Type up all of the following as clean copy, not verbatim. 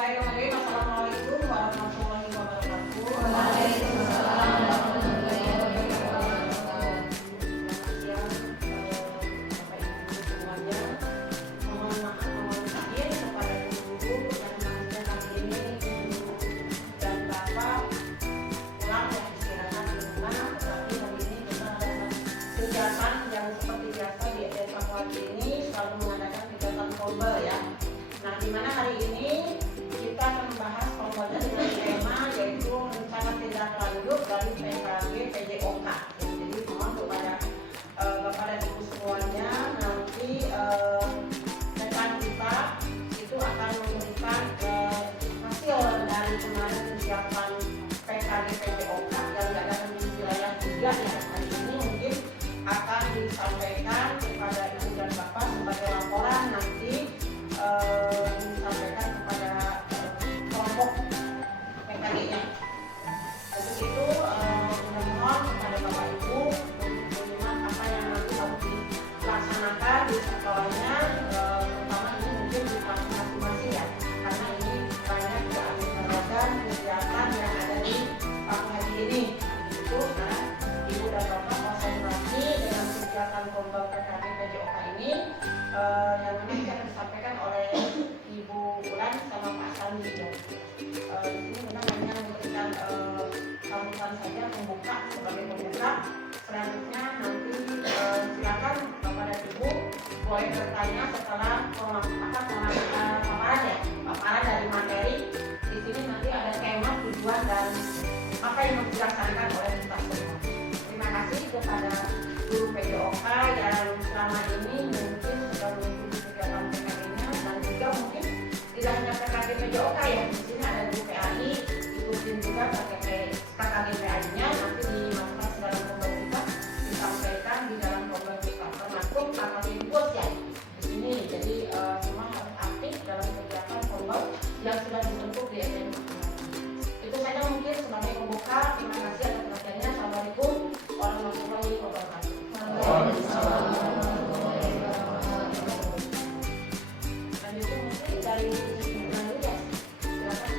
Bismillahirrahmanirrahim. Assalamualaikum warahmatullahi wabarakatuh. Waalaikumsalam warahmatullahi wabarakatuh. Siang, Bapak Ibu semuanya. Mohon maaf, mohon izin kepada guru yang mana kali ini Ibu dan Bapak pulang yang istirahat di rumah. Tetapi hari ini kita ada kegiatan yang seperti biasa di desa pagi ini selalu mengadakan kegiatan kombel ya. Nah, di mana hari ini kita akan membahas kombelnya dengan tema yaitu rencana tindak lanjut dari PKG PJOK. Jadi mohon kepada Bapak dan Ibu semuanya nanti rekan kita itu akan memberikan hasil dari kemarin persiapan PKG PJOK yang diadakan di wilayah 3 ya. Hari ini mungkin akan disampaikan kepada Ibu dan Bapak sebagai laporan nanti disampaikan kepada kelompok PKG-nya. Untuk itu mohon kepada Bapak Ibu untuk menyimak apa yang nanti harus dilaksanakan di sekolahnya, terutama ini mungkin di kelas masing-masing ya, karena ini banyak kegiatan kegiatan yang ada di pagi hari ini. Itu nah, Ibu dan Bapak konsentrasi dengan kegiatan kombel PKG PJOK ini yang nanti akan disampaikan oleh Ibu Ulan sama Pak Sandi. Di sini kita hanya memberikan sambutan saja, membuka sebagai pembuka. Selanjutnya nanti silakan Bapak dan Ibu boleh bertanya setelah paparan dari materi. Di sini nanti ada tema, tujuan dan apa yang harus dilaksanakan oleh kita semua. Terima kasih kepada guru PJOK yang selama ini mungkin sudah mengikuti kegiatan PKG-nya dan juga mungkin tidak hanya PKG PJOK ya, di sini ada guru PAI ikutin juga PKG PAI-nya nanti dimasukkan ke dalam kombel kita, disampaikan di dalam kombel kita, termasuk PKG bos ya di sini. Jadi semua harus aktif dalam kegiatan kombel yang sudah dibentuk di SMA. Itu saja mungkin sebagai pembuka. Terima kasih atas perhatiannya. Assalamualaikum warahmatullahi wabarakatuh. Lanjutnya mungkin dari dulu ya, silakan.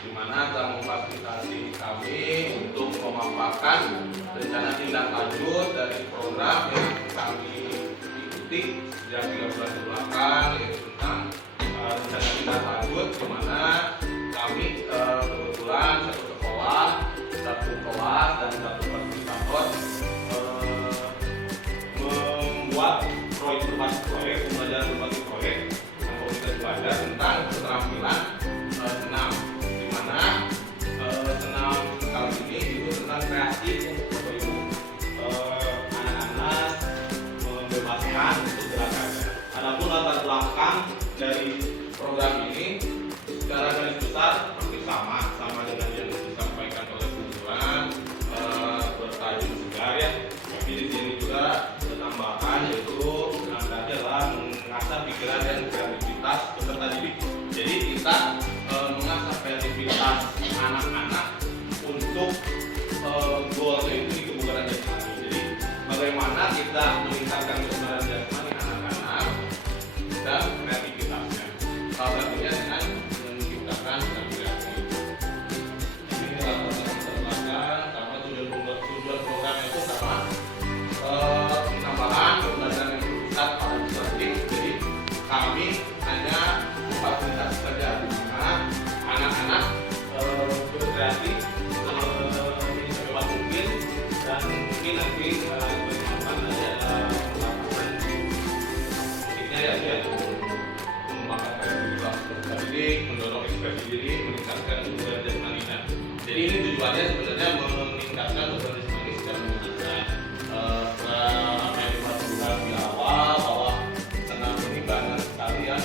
di mana telah memfasilitasi kami untuk memaparkan rencana tindak lanjut dari program yang kami ikuti sejak 3 bulan kebelakang, yaitu tentang rencana tindak lanjut, di mana kami kebetulan satu sekolah, satu kelas dan satu fasilitator membuat proyek pembelajaran berbagai proyek yang komunitas belajar tentang keterampilan senam, di mana senam kali ini itu tentang kreasi Bapak Ibu, anak-anak membebaskan untuk gerakannya. Adapun latar belakang dari program ini secara garis besar hampir sama dengan yang disampaikan oleh Bu Bulan, bertajuk segar ya. Tapi di sini juga ada tambahan, yaitu nanti adalah mengasah pikiran dan kreativitas peserta didik. Jadi kita mengasah kreativitas anak-anak untuk goalnya itu di kebugaran jasmani. Jadi bagaimana kita meningkatkan kebugaran jasmani anak-anak dan kreativitasnya. Salah satunya dengan menciptakan kreasi. Ini latar belakang karena tujuan programnya itu sama, penambahan pembelajaran yang berpusat pada peserta didik. Jadi kami hanya memfasilitasi saja, di mana anak-anak berkreasi sebebas mungkin, dan mungkin nanti bermanfaat ada melakukan musiknya ya, mengembangkan kreativitas peserta didik, mendorong ekspresi diri, meningkatkan kebugaran jasmaninya. Jadi ini tujuannya sebenarnya meningkatkan kebugaran jasmani secara menyenangkan. Setelah yang dibahas di awal bahwa senam ini banyak sekali ya,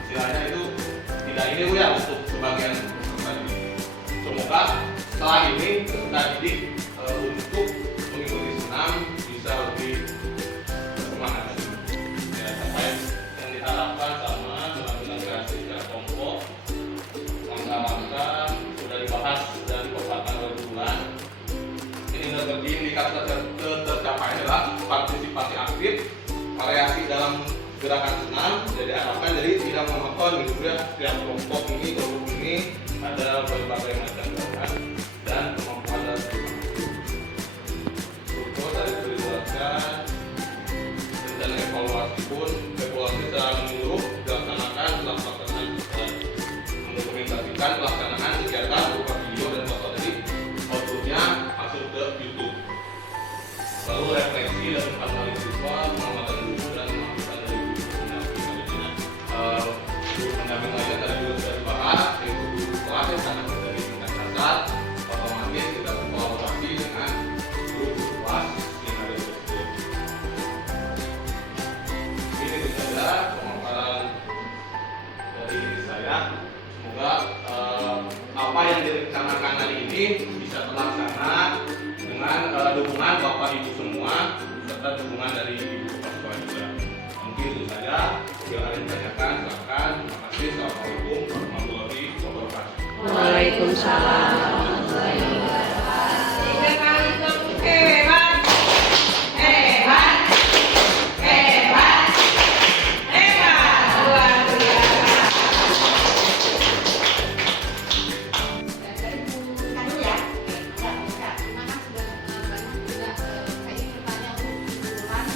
istilahnya itu tidak ini ya untuk sebagian peserta didik. Semoga setelah ini peserta didik untuk mengikuti senam bisa lebih semangat lagi. Ya, sampai yang diharapkan sama dengan kreasi secara kelompok, langkah-langkah sudah dibahas dari pembahasan 2 bulan. Ini indikator tercapai adalah partisipasi aktif, variasi dalam gerakan senam. Jadi harapkan dari tidak monoton gitu ya, setiap kelompok ini, grup ini ada berbagai macam gerakan dan kemampuan dalam struktur tadi sudah dijelaskan. Dan evaluasi secara menyeluruh dilaksanakan dalam pelaksanaan mendokumentasikan pelaksanaan kegiatan berupa video dan foto. Jadi outputnya masuk ke YouTube. Lalu refleksi dan evaluasi siswa, pengamatan guru dan masukan dari guru pendamping lainnya tadi juga sudah dibahas, yaitu guru kelas yang sangat dari tingkat dasar, otomatis kita berkolaborasi dengan guru kelas yang ada di SD. Ini tentu saja pemaparan dari saya. Semoga apa yang direncanakan hari ini bisa terlaksana dengan dukungan Bapak Ibu semua serta dukungan dari Ibu Kepala Sekolah juga. Mungkin itu saja. Bila ada yang ditanyakan, silakan. Terima kasih. Assalamualaikum warahmatullahi wabarakatuh. Waalaikumsalam warahmatullahi wabarakatuh. 3 kali hitung hebat, hebat, hebat, hebat, luar biasa. Dari Bu Kanu ya. Terima kasih sudah banyak juga saya bertanya untuk kesimpulan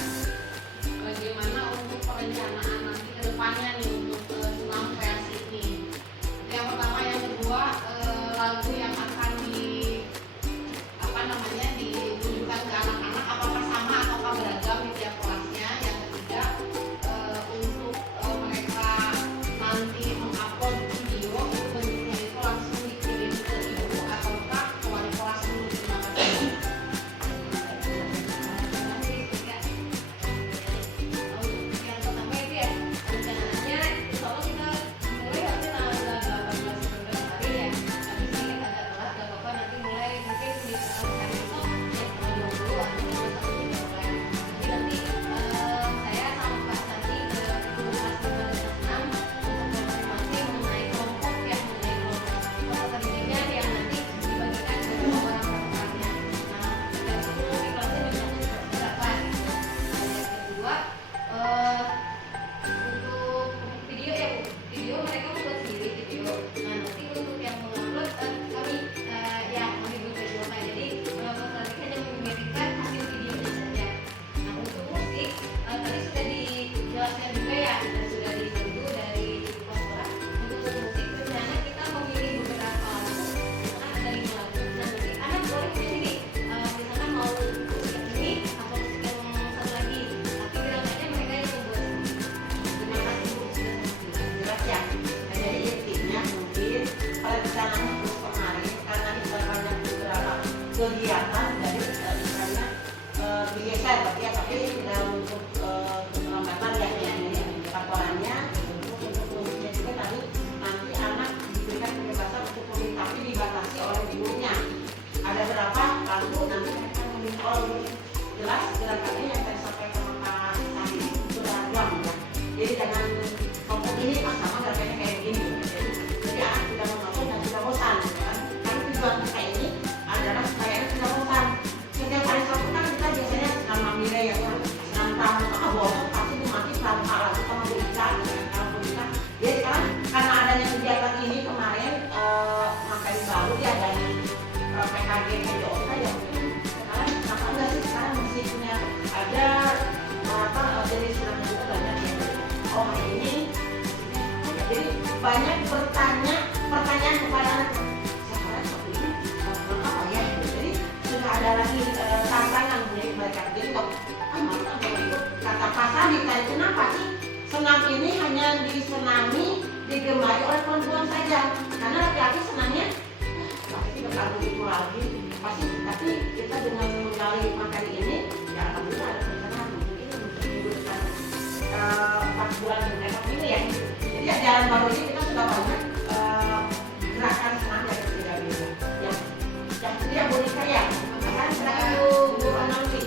bagaimana untuk perencanaan nanti ke depannya nih untuk senam kreasi ini. Yang pertama, yang kedua lagu yang akan disenangi, digemari oleh perempuan saja. Karena laki-laki senangnya pasti berlagu itu lagi pasti. Tapi kita dengan menggali materi ini, ya alhamdulillah ada pencerahan. Mungkin untuk menggunakan 4 bulan ini ya. Jadi ya, jalan baru ini kita sudah banyak gerakan senam yang berbeda-beda. Yang kedua boneka ya. Akan silakan Bu Anamsi.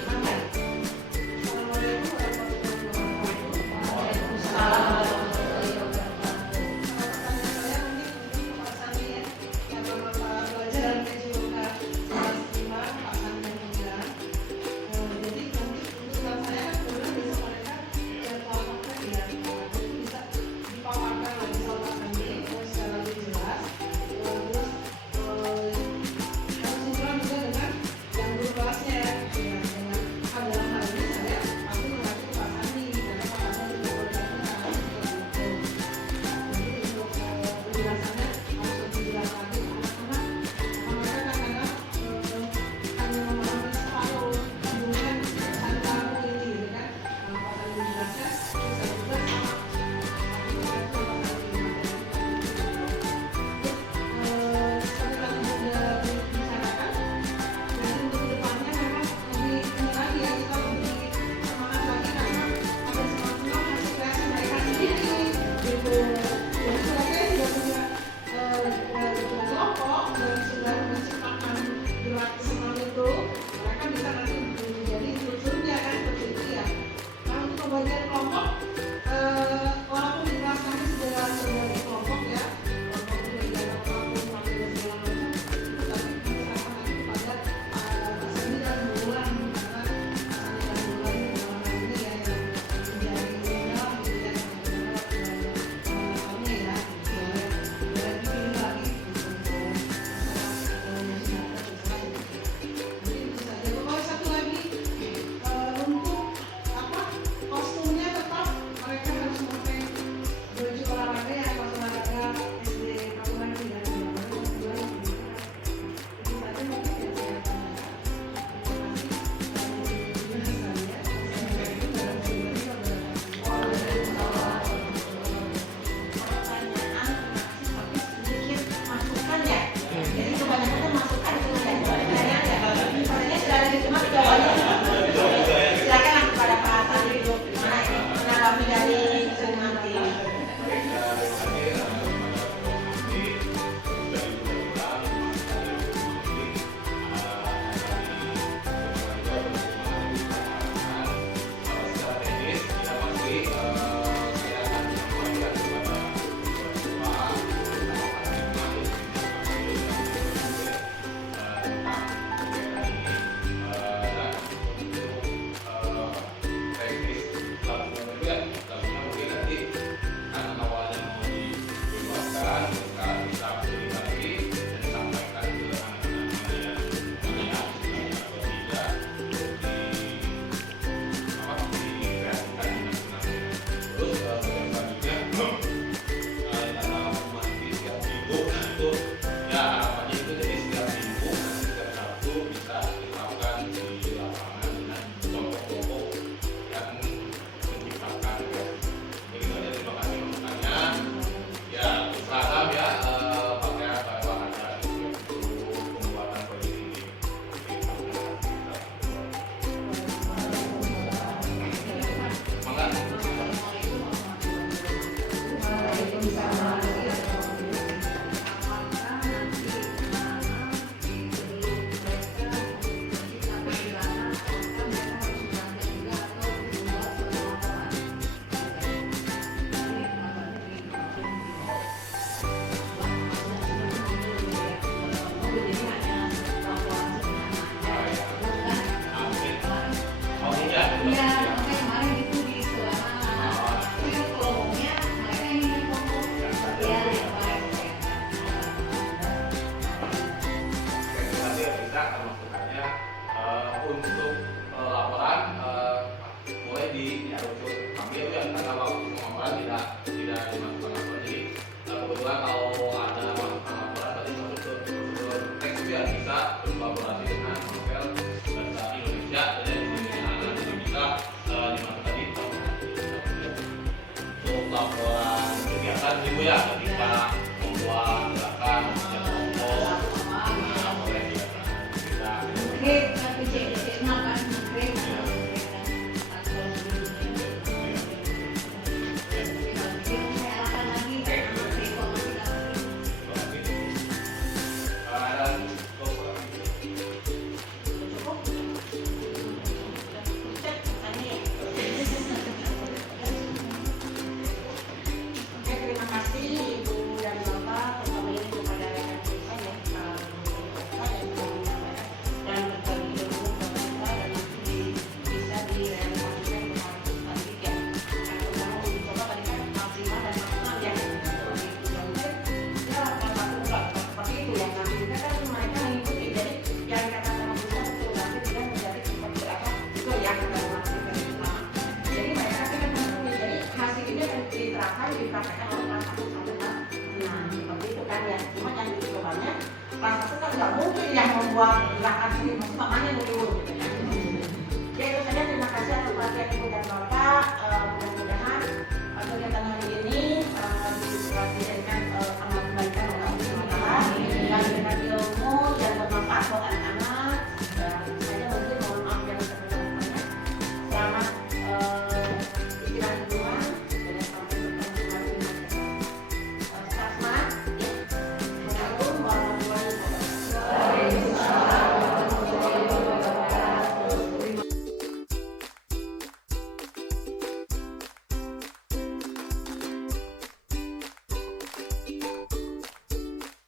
ya ketika membuat gerakan yang kelompok boleh kita Terima kasih Ibu dan Bapak, terutama ini kepada rekan kita ya, dan berbagi ilmu kepada kita dan nanti bisa direalisasikan dengan baik ya. Yang pertama uji coba tadi kan maksimal dan maksimal ya. Ya salah satu enggak seperti itu ya. Nanti kita kan mereka mengikuti, jadi yang kata sama bisa betul nanti tidak menjadi seperti apa itu ya kata nanti pertama. Jadi mereka kan mengikuti, jadi hasil ini akan diterapkan dipraktekkan oleh kelas 1 sampai kelas 6 seperti itu kan ya. Cuma yang dicobanya kelas 1 kan nggak mungkin yang membuat gerakan ini, makanya dulu gitu ya.